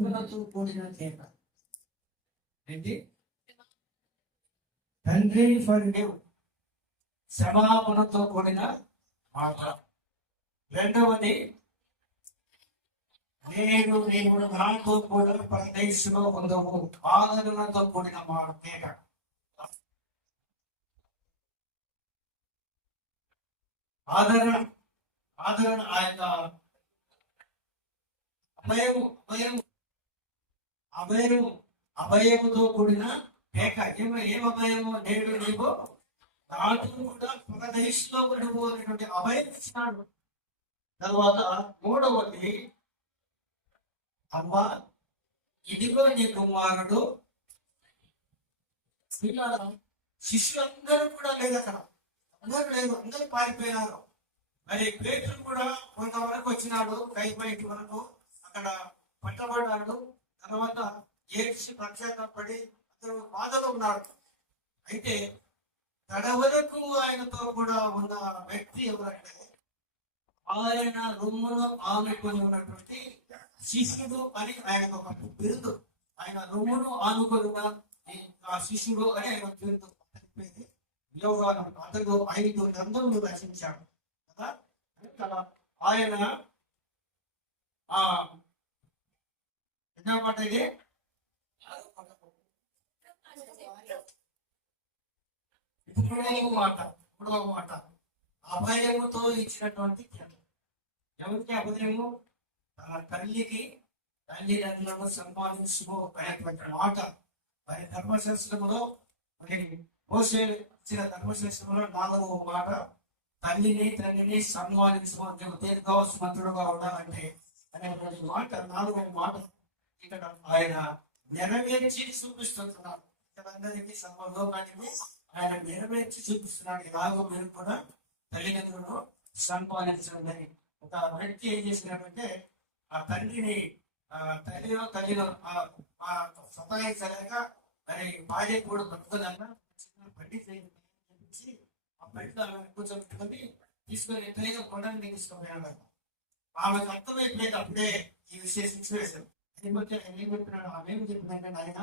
క్షమాపణతో కూడిన కేక ఏంటి? తండ్రి ఫర్ గివ్ క్షమాపణతో కూడిన మాట రెండవది నేను నేను నాతో కూడా పరదేశంలో ఉండవు ఆదరణతో కూడిన మాట కేక. ఆదరణ ఆదరణ ఆ యొక్క అభయము అభయము. అభయము అభయముతో కూడిన ఏక ఏమ ఏం అభయము నేడు నీవు నాటు కూడా పరదేశంలో నువ్వు అనేటువంటి అభయం ఇచ్చినాడు తర్వాత మూడవది అమ్మ ఇదిగో నీ కుమారుడు. పిల్లలు శిష్యులందరూ కూడా లేదు అక్కడ. అందరూ లేదు అందరూ పారిపోయినారు. మరి పేతులు కూడా కొంతవరకు వచ్చినాడు కై బయటి వరకు. అక్కడ పట్టబడ్డాడు. తర్వాత ఏడ్చి పశ్చాత్తాపడి అతను బాధలో ఉన్నాడు. అయితే తడ వరకు ఆయనతో కూడా ఉన్న వ్యక్తి ఎవరంటే ఆయన రొమ్మును ఆనుకొని ఉన్నటువంటి శిష్యుడు అని ఆయనకు ఒక బిరుదు. ఆయన రొమ్మును ఆనుకొని ఉన్న ఆ శిష్యుడు అని ఆయన బిరుదు. చెప్పేది యోగాను అతడు ఐదు గ్రంథములు రచించాడు. కదా? ఆయన ఆ ఎన్నమాట ఇది మూడవ మాట మూడవ మాట. అభయముతో ఇచ్చినటువంటి ఎవరికి అభయము తల్లికి తల్లిదండ్రులను సంపాదించుకో అనేటువంటి మాట. మరి ధర్మశాస్త్రములో మరి మోసే ఇచ్చిన ధర్మశాస్త్రంలో నాలుగవ మాట తల్లిని తండ్రిని సన్మానించమని మంత్రుడుగా ఉండాలంటే అనేటువంటి మాట నాలుగవ మాట. ఇక్కడ ఆయన నెరవేర్చి చూపిస్తున్నారు ఇక్కడ అందరికీ సంబంధం ఆయన నెరవేర్చి చూపిస్తున్నాడు. ఇలాగో మీరు కూడా తల్లిదండ్రులను సంపాదించండి. ఒక వ్యక్తి ఏం చేసినాడంటే ఆ తండ్రిని ఆ తల్లిలో తల్లిలో ఆ- సతాయించలేక మరి భార్య కూడా బ్రతుకుదన్న బండి చేయించి ఆ బండి ఆమె కూర్చోబెట్టుకొని తీసుకొని తల్లిగా కొండని తీసుకుపోయాడు ఆమెకు అర్థమైపోయేది అప్పుడే ఈ విషయం సిచ్యువేషన్. ఏమంటే ఏం చెప్పినాడు ఆమె ఏం చెప్పిందంటే ఆయన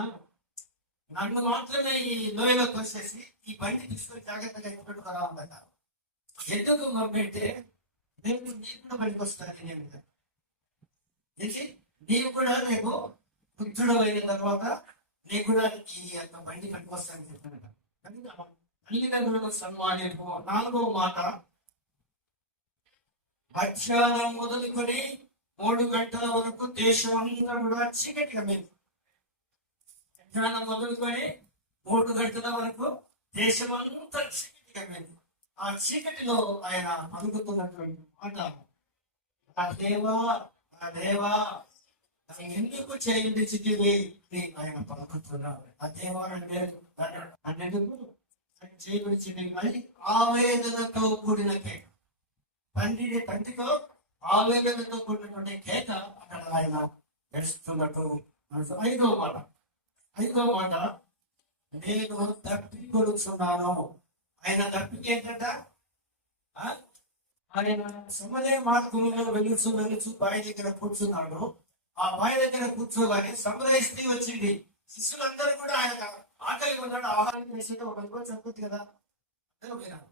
నన్ను మాత్రమే ఈ లోయలో తోసేసి ఈ బండి తీసుకొని జాగ్రత్తగా ఎత్తుకుంటూ రావాలంటారు ఎందుకు పంపింటే రేపు నీకు కూడా బండికి వస్తాను నేను ఏంటి? నీవు కూడా రేపు బుద్ధుడు అయిన తర్వాత నీకు కూడా ఈ యొక్క బండి పనికి వస్తానని చెప్పానట కనుక తల్లిదండ్రులకు సన్మానింపు నాలుగో మాట మధ్యాహ్నం మొదలుకొని మూడు గంటల వరకు దేశం అంతా కూడా చీకటిగా మేము మధ్యాహ్నం మొదలుకొని మూడు గంటల వరకు దేశమంతా చీకటిగా మేము ఆ చీకటిలో ఆయన అడుగుతున్నటువంటి మాట ఆ దేవా ఆ దేవా ఎందుకు చేయండి చిటివి ఆయన పలుకుతున్నారు. ఆ దేవా అంటే అన్నెందుకు చేయబడి మళ్ళీ అని ఆవేదనతో కూడిన కేక. తండ్రిని తండ్రితో ఆవేదనతో కూడినటువంటి కేక అక్కడ ఆయన నడుస్తున్నట్టు మనసు. ఐదవ మాట. ఐదవ మాట నేను తప్పి ఆయన తప్పికి ఏంటంట? ఆ? ఆయన సమయ మార్గంలో వెలుచు వెలుచు బావి దగ్గర కూర్చున్నాడు. ఆ బావి దగ్గర కూర్చోగానే సమయ స్త్రీ వచ్చింది. శిష్యులందరూ కూడా ఆయన ఆకలి ఉన్నాడు ఆహారం చేసేది ఒక ఇంకో చదువుతుంది కదా. అందరూ వినాలి.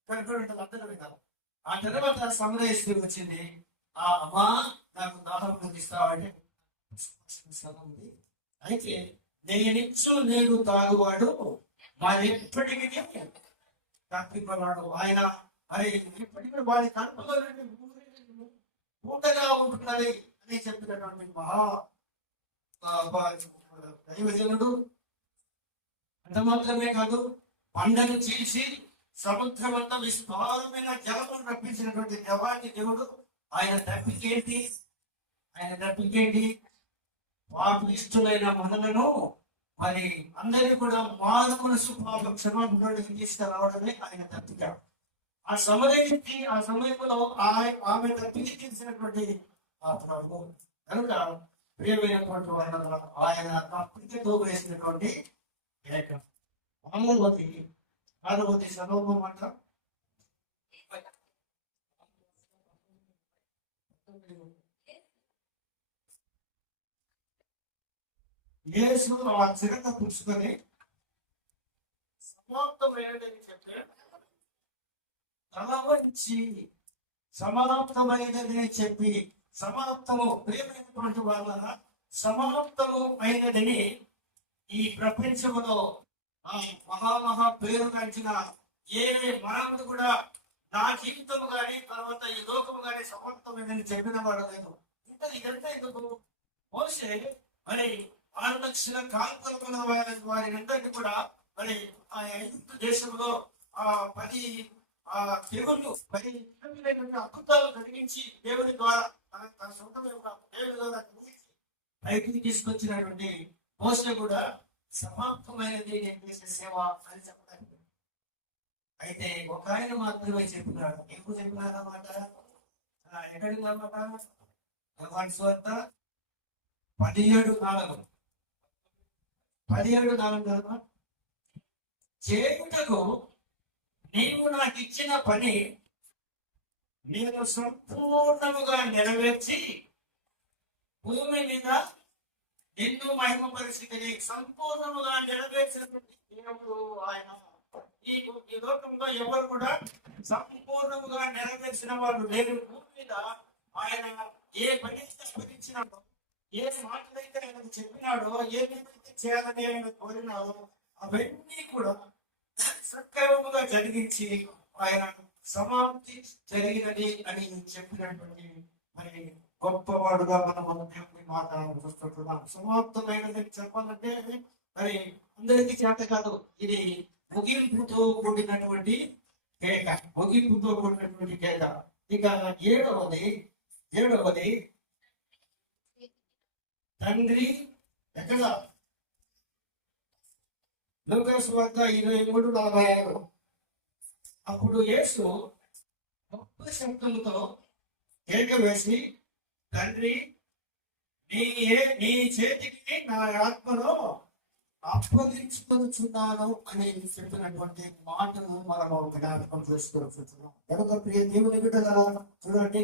అక్కడ కూడా ఉంటుంది అందరూ వినాలి. ఆ తర్వాత సమయ స్త్రీ వచ్చింది. ఆ అమ్మా నాకు దాహం కలిగిస్తావంటే ఉంది. అయితే నేనిచ్చు నేను తాగువాడు వాడు ఎప్పటికీ తప్పిపోవాడు ఆయన మరి ఎప్పటికీ వాడి కడుపులో పూటగా ఉంటున్నది అని చెప్పినటువంటి మహా దైవజనుడు అంత మాత్రమే కాదు పండను చీల్చి సముద్రం విస్తారమైన జలమును రప్పించినటువంటి దేవాన్ని దేవుడు ఆయన తప్పికేంటి ఆయన తప్పికేంటి పాపిష్టులైన మనలను మరి అందరినీ కూడా మారు మనసు పాప క్షమాపణకి తీసుకురావడమే ఆయన తప్పిక ఆ సమయానికి ఆ సమయంలో ఆ- ఆమె తప్పికి తీసినటువంటి ఆ ప్రభు. కనుక ప్రియమైనటువంటి వాళ్ళ ఆయన తప్పికతో వేసినటువంటి ఏక మామూలు ఆరువతి సర్వము అంట యేసు ఆ చిరక పుచ్చుకొని సమాప్తమైనదని చెప్పి తల వంచి సమాప్తమైనదని చెప్పి సమాప్తము ప్రేమైనటువంటి వాళ్ళ సమాప్తము అయినదని ఈ ప్రపంచంలో మహామహా పేరు కంచిన ఏ మానవుడు కూడా నా జీవితము కానీ తర్వాత ఈ లోకము కానీ సమర్థమైన చెప్పిన వాడు లేదు. ఇంకా ఇదంతా ఎందుకు? మోసే మరి ఆరు లక్షల కాల్పలకున్న వారి వారి అందరికీ కూడా మరి ఆ ఐగుప్తు దేశంలో ఆ పది ఆ దేవుళ్ళు పది అద్భుతాలు కలిగించి దేవుడి ద్వారా తన తన సొంతమే దేవుడి ద్వారా కలిగించి తీసుకొచ్చినటువంటి మోసే కూడా సమాప్తమైనది నేను చేసే సేవ అని చెప్పడానికి అయితే ఒక ఆయన మాత్రమే చెప్పినాడు ఎప్పుడు చెప్పినాడు మాట ఎక్కడికి అన్నమాట? భగవాన్ పదిహేడు నాలుగు పదిహేడు నాలుగు కదా చేయుటకు నీవు నాకు ఇచ్చిన పని నేను సంపూర్ణముగా నెరవేర్చి భూమి మీద నిన్ను మహిమ పరిస్థితిని సంపూర్ణముగా నెరవేర్చినటువంటి దేవుడు ఆయన. ఈ ఈ లోకంలో ఎవరు కూడా సంపూర్ణముగా నెరవేర్చిన వాళ్ళు లేరు. భూమి మీద ఆయన ఏ పనిస్తే స్మరించినాడో ఏ మాటలైతే ఆయన చెప్పినాడో ఏమేమైతే చేయాలని ఆయన కోరినాడో అవన్నీ కూడా సక్రమముగా జరిగించి ఆయన సమాప్తి జరిగినది అని చెప్పినటువంటి మరి గొప్పవాడుగా మనం దేవుని మాట చూస్తుంటున్నాం సమాప్తమైనది చెప్పాలంటే మరి అందరికీ చేత కాదు ఇది ముగింపుతో కూడినటువంటి కేక ముగింపుతో కూడినటువంటి కేక. ఇక ఏడవది ఏడవది తండ్రి ఎక్కడ? లూకాసు వద్ద ఇరవై మూడు నలభై ఆరు. అప్పుడు యేసు గొప్ప శబ్దంతో కేక వేసి తండ్రి నీ ఏ నీ చేతికి నా ఆత్మలో అప్పగించుకొనుచున్నాను అని చెప్పినటువంటి మాటను మనం జ్ఞాపకం చేసుకోవచ్చు కనుక ప్రియ దేవుని బిడ్డల చూడండి.